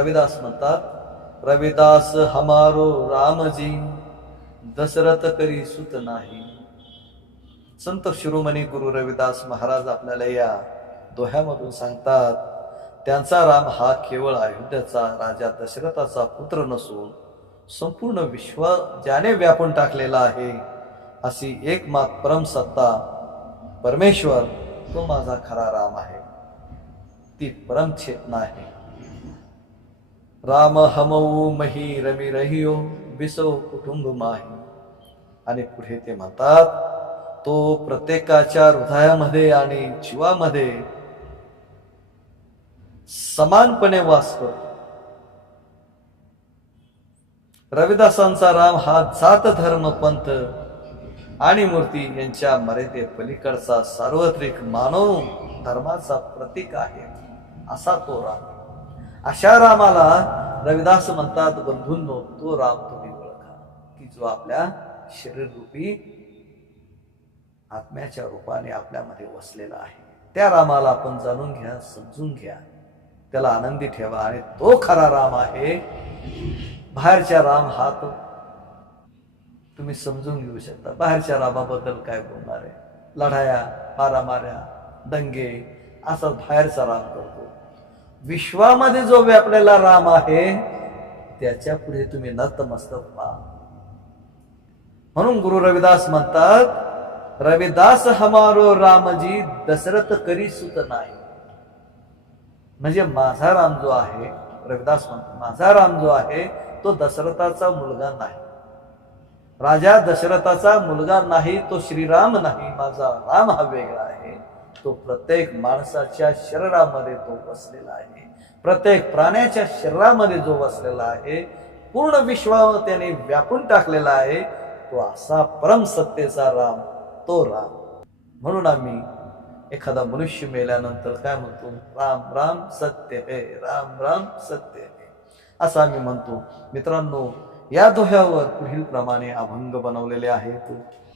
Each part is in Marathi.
रविदास म्हणतात, रविदास हमारो रामजी दशरथ करी सुत नाही. संत शिरोमणी गुरु रविदास महाराज आपल्याला या दोह्यामधून सांगतात, त्यांचा राम हा केवळ अयोध्येचा राजा दशरथाचा पुत्र नसून संपूर्ण विश्व ज्याने व्यापून टाकलेला आहे अशी एकमात्र परमसत्ता परमेश्वर तो माझा खरा राम आहे, ती परमचेतना आहे. राम हमऊ मही रमी रहियो बिसो कुटुंब माही. आणि पुढे ते म्हणतात, तो प्रत्येकाच्या हृदयामध्ये आणि जीवामध्ये समानपणे वास करतो. रविदासांचा राम हा जात धर्म पंथ आणि मूर्ती यांच्या मर्यादे पलीकडचा सार्वत्रिक मानव धर्माचा प्रतीक आहे असा तो राम. अशा रामाला रविदास म्हणतात, बंधूंनो तो राम तुम्ही ओळखा की जो आपल्या शरीर रूपी आत्म्याच्या रूपाने आपल्यामध्ये वसलेला आहे. त्या रामाला आपण जाणून घ्या, समजून घ्या, त्याला आनंदी ठेवा. आणि तो खरा राम आहे. बाहेरच्या राम हा तो तुम्ही समजून घेऊ शकता. बाहेरच्या रामाबद्दल काय बोलणार आहे? लढाया, मारामाऱ्या, दंगे असा बाहेरचा राम करतो. विश्वामध्ये जो व्यापलेला राम आहे त्याच्या पुढे तुम्ही नतमस्तक व्हा. म्हणून गुरु रविदास म्हणतात, रविदास हमारो रामजी दशरथ करी सुत नाही. म्हणजे माझा राम जो आहे, रविदास म्हणतो माझा राम जो आहे तो दशरथाचा मुलगा नाही, राजा दशरथाचा मुलगा नाही, तो श्रीराम नाही. माझा राम हा वेगळा आहे. तो प्रत्येक माणसाच्या शरीरामध्ये तो वसलेला आहे, प्रत्येक प्राण्याच्या शरीरामध्ये जो वसलेला आहे, पूर्ण विश्वावर त्याने व्यापून टाकलेला आहे. तो असा परम सत्तेचा राम, तो राम. म्हणून आम्ही एखादा मनुष्य मेल्यानंतर काय म्हणतो? राम राम सत्य है, राम राम सत्य है, असं आम्ही म्हणतो. मित्रांनो, या दोह्यावर पुढील प्रमाणे अभंग बनवलेले आहेत.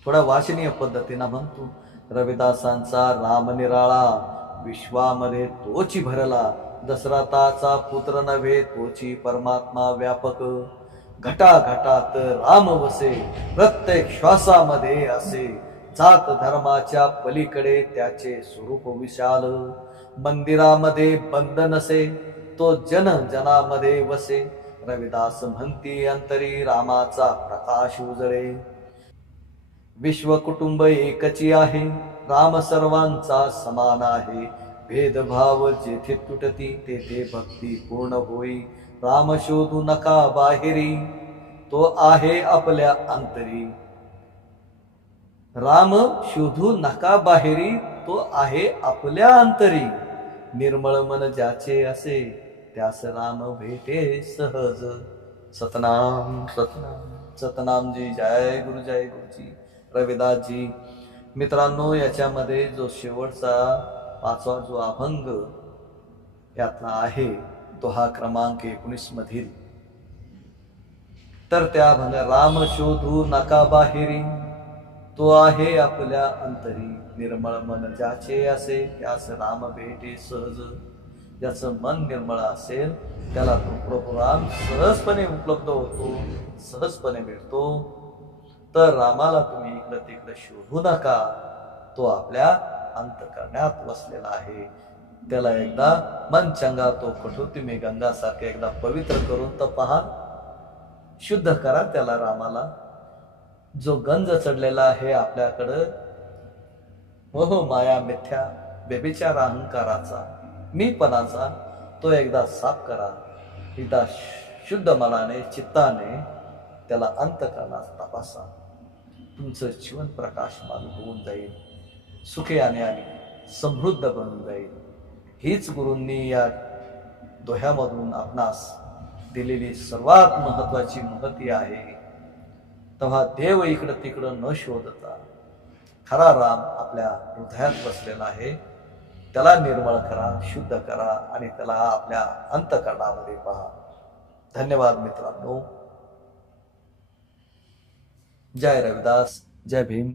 थोड्या वाचनीय पद्धतीनं म्हणतो, रविदासांचा राम निराळा विश्वामध्ये तोची भरला, दशरथाचा पुत्र नव्हे तोची परमात्मा व्यापक, घटाघटात राम वसे प्रत्येक श्वासामध्ये असे, जात धर्माच्या पलीकडे त्याचे स्वरूप विशाल, मंदिरामध्ये बंद नसे तो जन जनामध्ये वसे, रविदास म्हणती अंतरी रामाचा प्रकाश उजळे, विश्व कुटुंब एकची आहे, राम सर्वांचा समान आहे, भेदभाव जेथे तुटती तेथे भक्ती पूर्ण होई, राम शोधू नका बाहेरी तो आहे आपल्या अंतरी, राम शोधू नका बाहेरी तो आहे आपल्या अंतरी, निर्मळ मन ज्याचे असे त्यास राम भेटे सहज. सतनाम सतनाम सतनाम जी. जय गुरुजी रविदासजी. मित्रांनो, याच्यामध्ये जो शेवटचा 5वा जो अभंग यातला आहे तो हा क्रमांक 19 मधील. तर त्या अभंग, राम शोधू नका बाहेरी तो आहे आपल्या अंतरी, निर्मळ मन ज्याचे असे त्यास राम भेटे सहज. ज्याचं मन निर्मळ असेल त्याला तो प्रभू राम सहजपणे उपलब्ध होतो, सहजपणे मिळतो. तर रामाला तुम्ही इकडं तिकडं शोधू नका, तो आपल्या अंतःकरणात वसलेला आहे. त्याला एकदा मन चंगा तो कठो तुम्ही गंगासारखे एकदा पवित्र करून तर पहा, शुद्ध करा त्याला रामाला. जो गंज चढलेला आहे आपल्याकडं मोह माया मिथ्या व्यभिचार अहंकाराचा मीपणाचा, तो एकदा साफ करा. एकदा शुद्ध मनाने चित्ताने त्याला अंतःकरणात तपासा. तुमचं जीवन प्रकाशमान होऊन जाईल, सुखे आणि समृद्ध बनून जाईल. हीच गुरूंनी या दोह्यामधून आपणास दिलेली सर्वात महत्वाची महती आहे. तेव्हा देव इकडं तिकडं न शोधता खरा राम आपल्या हृदयात बसलेला आहे, त्याला निर्मळ करा, शुद्ध करा आणि त्याला आपल्या अंतःकरणामध्ये पहा. धन्यवाद मित्रांनो. जय रविदास, जय भीम.